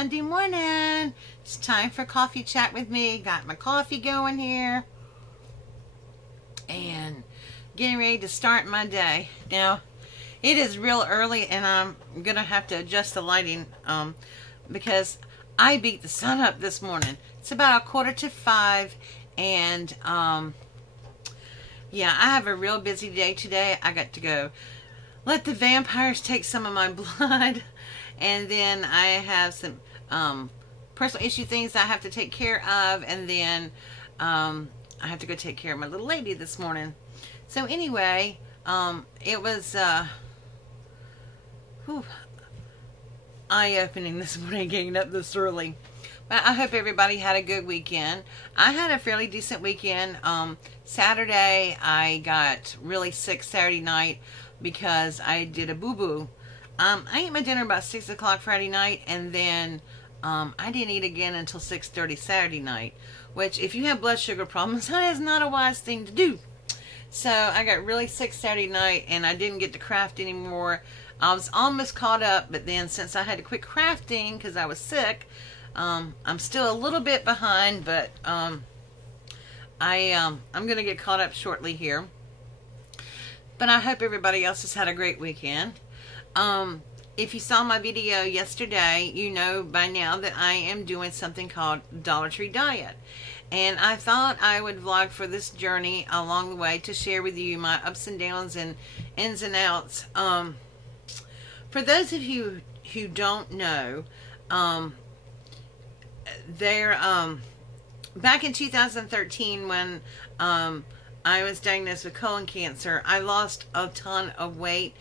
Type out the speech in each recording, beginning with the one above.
Sunday morning. It's time for coffee chat with me. Got my coffee going here. And getting ready to start my day. Now, it is real early and I'm going to have to adjust the lighting because I beat the sun up this morning. It's about 4:45 and yeah, I have a real busy day today. I got to go let the vampires take some of my blood. And then I have some personal issue things I have to take care of. And then I have to go take care of my little lady this morning. So anyway, it was eye-opening this morning getting up this early. But I hope everybody had a good weekend. I had a fairly decent weekend. Saturday, I got really sick Saturday night because I did a boo-boo. I ate my dinner about 6 o'clock Friday night, and then I didn't eat again until 6:30 Saturday night, which if you have blood sugar problems, that is not a wise thing to do. So I got really sick Saturday night, and I didn't get to craft anymore. I was almost caught up, but then since I had to quit crafting because I was sick, I'm still a little bit behind, but I'm going to get caught up shortly here. But I hope everybody else has had a great weekend. If you saw my video yesterday, you know by now that I am doing something called Dollar Tree Diet. And I thought I would vlog for this journey along the way to share with you my ups and downs and ins and outs. For those of you who don't know, back in 2013 when I was diagnosed with colon cancer, I lost a ton of weight,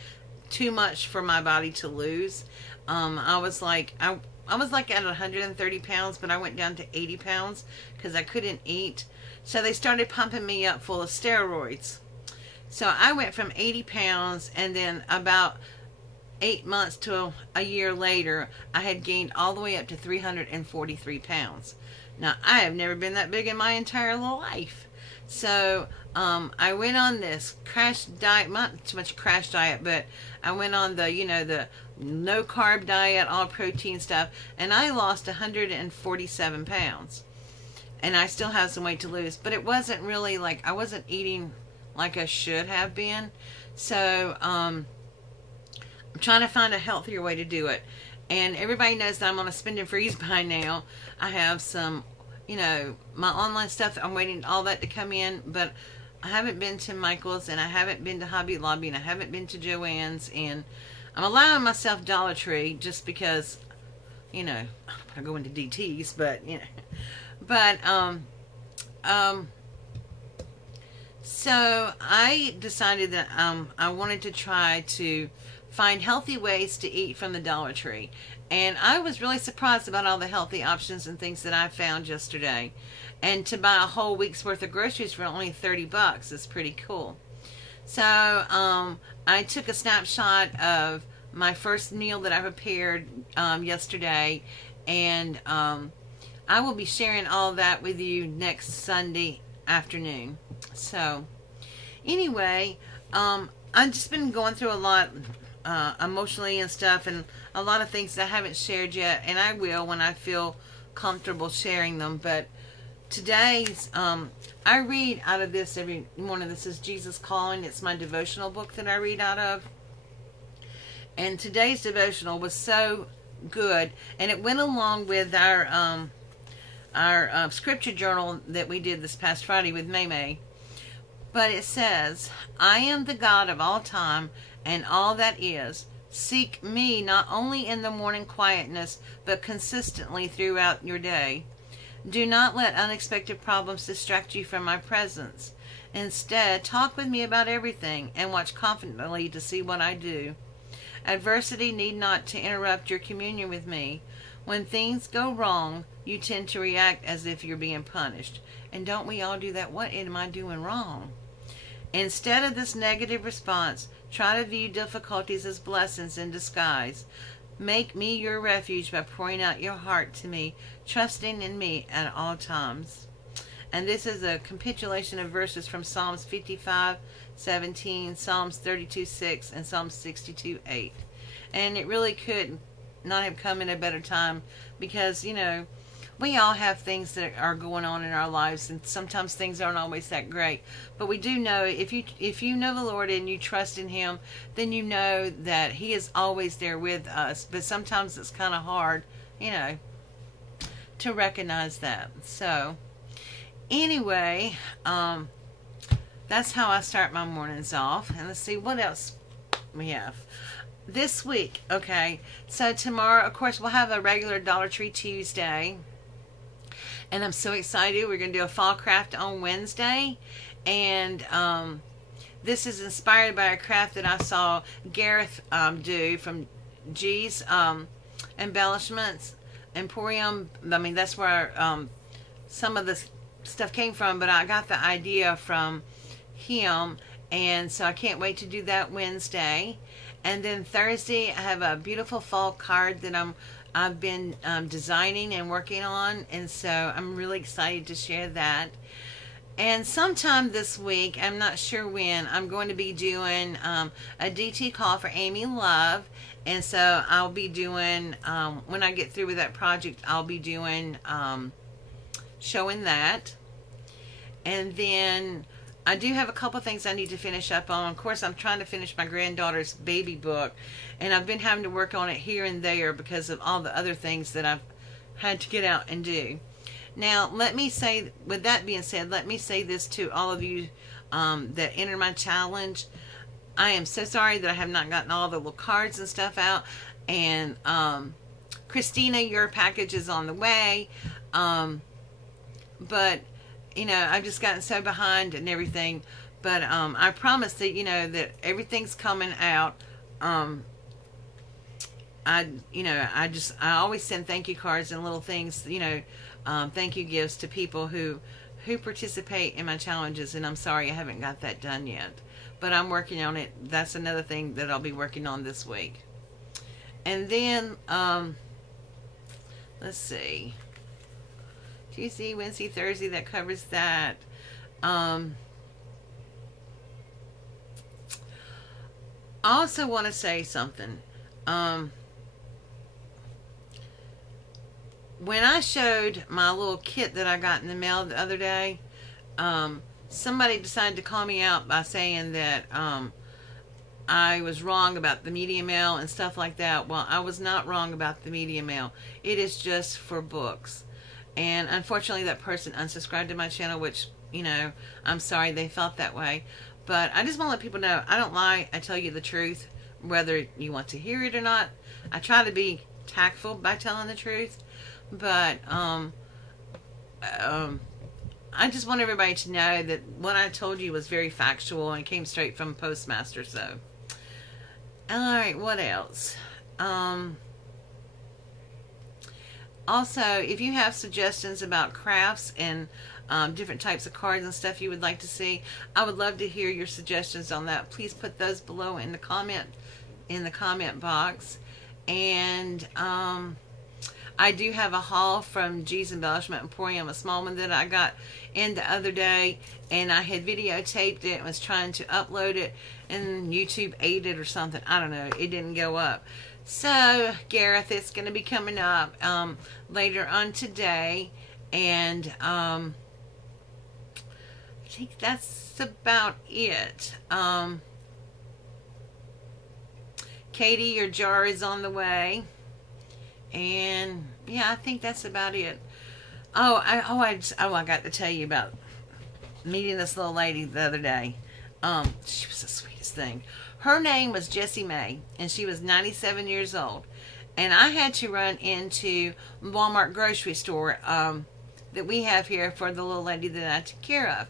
too much for my body to lose. I was like at 130 pounds, but I went down to 80 pounds because I couldn't eat. So they started pumping me up full of steroids. So I went from 80 pounds, and then about 8 months to a year later, I had gained all the way up to 343 pounds. Now, I have never been that big in my entire life. So, I went on this crash diet, not too much crash diet, but I went on the, the no carb diet, all protein stuff, and I lost 147 pounds. And I still have some weight to lose, but it wasn't really like, I wasn't eating like I should have been. So, I'm trying to find a healthier way to do it. And everybody knows that I'm on a spend and freeze by now. I have some, my online stuff, I'm waiting all that to come in, but I haven't been to Michael's, and I haven't been to Hobby Lobby, and I haven't been to Joann's, and I'm allowing myself Dollar Tree just because, I'm not go into DTs, but, so I decided that I wanted to try to find healthy ways to eat from the Dollar Tree. And I was really surprised about all the healthy options and things that I found yesterday. And to buy a whole week's worth of groceries for only 30 bucks is pretty cool. So I took a snapshot of my first meal that I prepared yesterday. And I will be sharing all that with you next Sunday afternoon. So anyway, I've just been going through a lot emotionally and stuff, and a lot of things that I haven't shared yet, and I will when I feel comfortable sharing them. But today's I read out of this every morning. This is Jesus Calling. It's my devotional book that I read out of, and today's devotional was so good, and it went along with our scripture journal that we did this past Friday with May. But it says, I am the God of all time and all that is. Seek me not only in the morning quietness, but consistently throughout your day. Do not let unexpected problems distract you from my presence. Instead, talk with me about everything and watch confidently to see what I do. Adversity need not to interrupt your communion with me. When things go wrong, you tend to react as if you're being punished. And don't we all do that? What am I doing wrong? Instead of this negative response, try to view difficulties as blessings in disguise. Make me your refuge by pouring out your heart to me, trusting in me at all times. And this is a compilation of verses from Psalms 55:17, Psalms 32:6, and Psalms 62:8. And it really could not have come in a better time, because, you know, we all have things that are going on in our lives, and sometimes things aren't always that great. But we do know, if you know the Lord and you trust in Him, then you know that He is always there with us. But sometimes it's kind of hard, you know, to recognize that. So anyway, that's how I start my mornings off. And let's see what else we have this week. Okay, so tomorrow, of course, we'll have a regular Dollar Tree Tuesday. And I'm so excited. We're going to do a fall craft on Wednesday. And this is inspired by a craft that I saw Gareth do from G's Embellishments Emporium. I mean, that's where some of the stuff came from. But I got the idea from him. And so I can't wait to do that Wednesday. And then Thursday, I have a beautiful fall card that I've been designing and working on, and so I'm really excited to share that. And sometime this week, I'm not sure when, I'm going to be doing a DT call for Amy Love, and so I'll be doing, when I get through with that project, I'll be doing, showing that. And then I do have a couple things I need to finish up on. Of course, I'm trying to finish my granddaughter's baby book, and I've been having to work on it here and there because of all the other things that I've had to get out and do. Now, let me say, with that being said, let me say this to all of you that enter my challenge. I am so sorry that I have not gotten all the little cards and stuff out. And Christina, your package is on the way. But you know, I've just gotten so behind and everything. But I promise that, you know, that everything's coming out. I always send thank you cards and little things, you know, thank you gifts to people who participate in my challenges. And I'm sorry I haven't got that done yet. But I'm working on it. That's another thing that I'll be working on this week. And then, let's see. Tuesday, Wednesday, Thursday, that covers that. I also want to say something. When I showed my little kit that I got in the mail the other day, somebody decided to call me out by saying that I was wrong about the media mail and stuff like that. Well, I was not wrong about the media mail. It is just for books. And unfortunately, that person unsubscribed to my channel, which, you know, I'm sorry they felt that way. But I just want to let people know, I don't lie. I tell you the truth, whether you want to hear it or not. I try to be tactful by telling the truth. But I just want everybody to know that what I told you was very factual and came straight from Postmaster. So, all right, what else? Also, if you have suggestions about crafts and different types of cards and stuff you would like to see, I would love to hear your suggestions on that. Please put those below in the comment box. And I do have a haul from G's Embellishment Emporium, a small one that I got in the other day, and I had videotaped it and was trying to upload it, and YouTube ate it or something. I don't know. It didn't go up. So, Gareth, it's going to be coming up later on today. And I think that's about it. Katie, your jar is on the way. And, yeah, I think that's about it. I got to tell you about meeting this little lady the other day. She was the sweetest thing. Her name was Jessie Mae, and she was 97 years old. And I had to run into Walmart grocery store that we have here for the little lady that I took care of.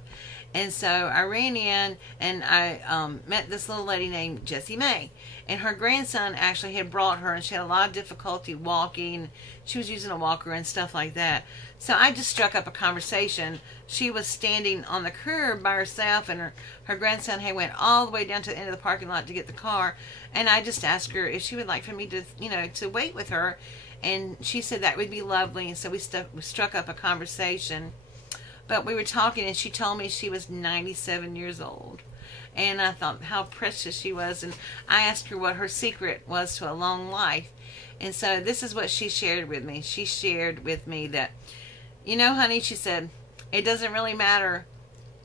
And so I ran in, and I met this little lady named Jessie Mae. And her grandson actually had brought her, and she had a lot of difficulty walking. She was using a walker and stuff like that. So I just struck up a conversation. She was standing on the curb by herself, and her grandson had went all the way down to the end of the parking lot to get the car. And I just asked her if she would like for me to, you know, to wait with her. And she said that would be lovely. And so we struck up a conversation. But we were talking, and she told me she was 97 years old. And I thought how precious she was. And I asked her what her secret was to a long life. And so this is what she shared with me. She shared with me that, you know, honey, she said, it doesn't really matter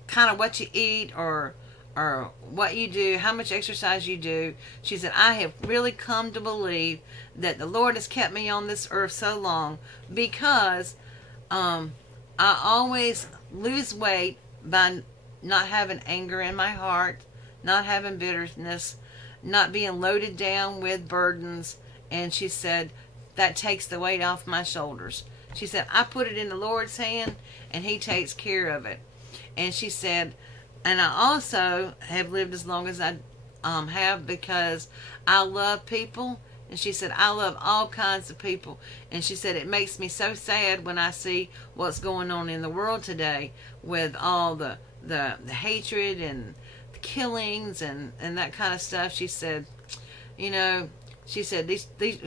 kind of what you eat or what you do, how much exercise you do. She said, I have really come to believe that the Lord has kept me on this earth so long because I always lose weight by not having anger in my heart, not having bitterness, not being loaded down with burdens. And she said, that takes the weight off my shoulders. She said, I put it in the Lord's hand and He takes care of it. And she said, and I also have lived as long as I have because I love people. And she said, I love all kinds of people. And she said, it makes me so sad when I see what's going on in the world today with all the hatred and the killings and that kind of stuff. She said, you know, she said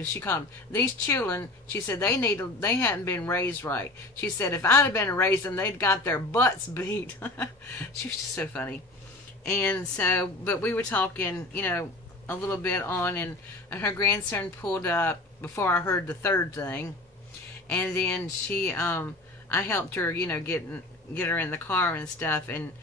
she called them these children. She said they hadn't been raised right. She said if I'd have been raised them, they'd got their butts beat. She was just so funny. And so, but we were talking, you know, a little bit on, and her grandson pulled up before I heard the third thing, and then she, I helped her, you know, get her in the car and stuff, and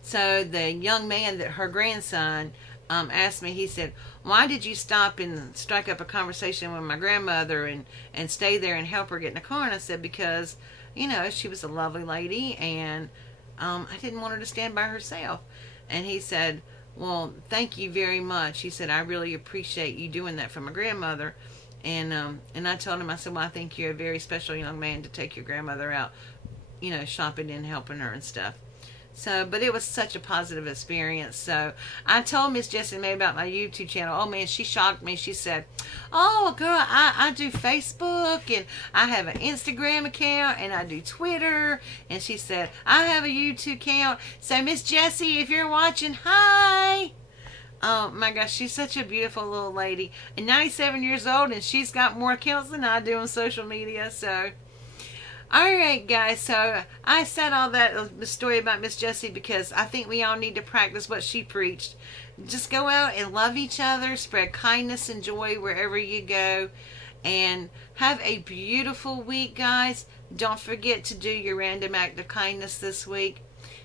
so the young man that her grandson asked me, he said, why did you stop and strike up a conversation with my grandmother and stay there and help her get in the car? And I said, because, you know, she was a lovely lady and I didn't want her to stand by herself. And he said, well, thank you very much. He said, I really appreciate you doing that for my grandmother. And I told him, I said, well, I think you're a very special young man to take your grandmother out, you know, shopping and helping her and stuff. So, but it was such a positive experience. So I told Miss Jessie May about my YouTube channel. Oh man, she shocked me. She said, oh girl, I do Facebook and I have an Instagram account and I do Twitter. And she said, I have a YouTube account. So Miss Jessie, if you're watching, hi. Oh my gosh, she's such a beautiful little lady. And 97 years old, and she's got more accounts than I do on social media. So alright guys, so I said all that story about Miss Jessie because I think we all need to practice what she preached. Just go out and love each other, spread kindness and joy wherever you go, and have a beautiful week, guys. Don't forget to do your random act of kindness this week.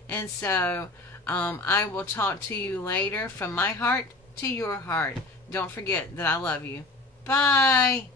And so I will talk to you later, from my heart to your heart. Don't forget that I love you. Bye.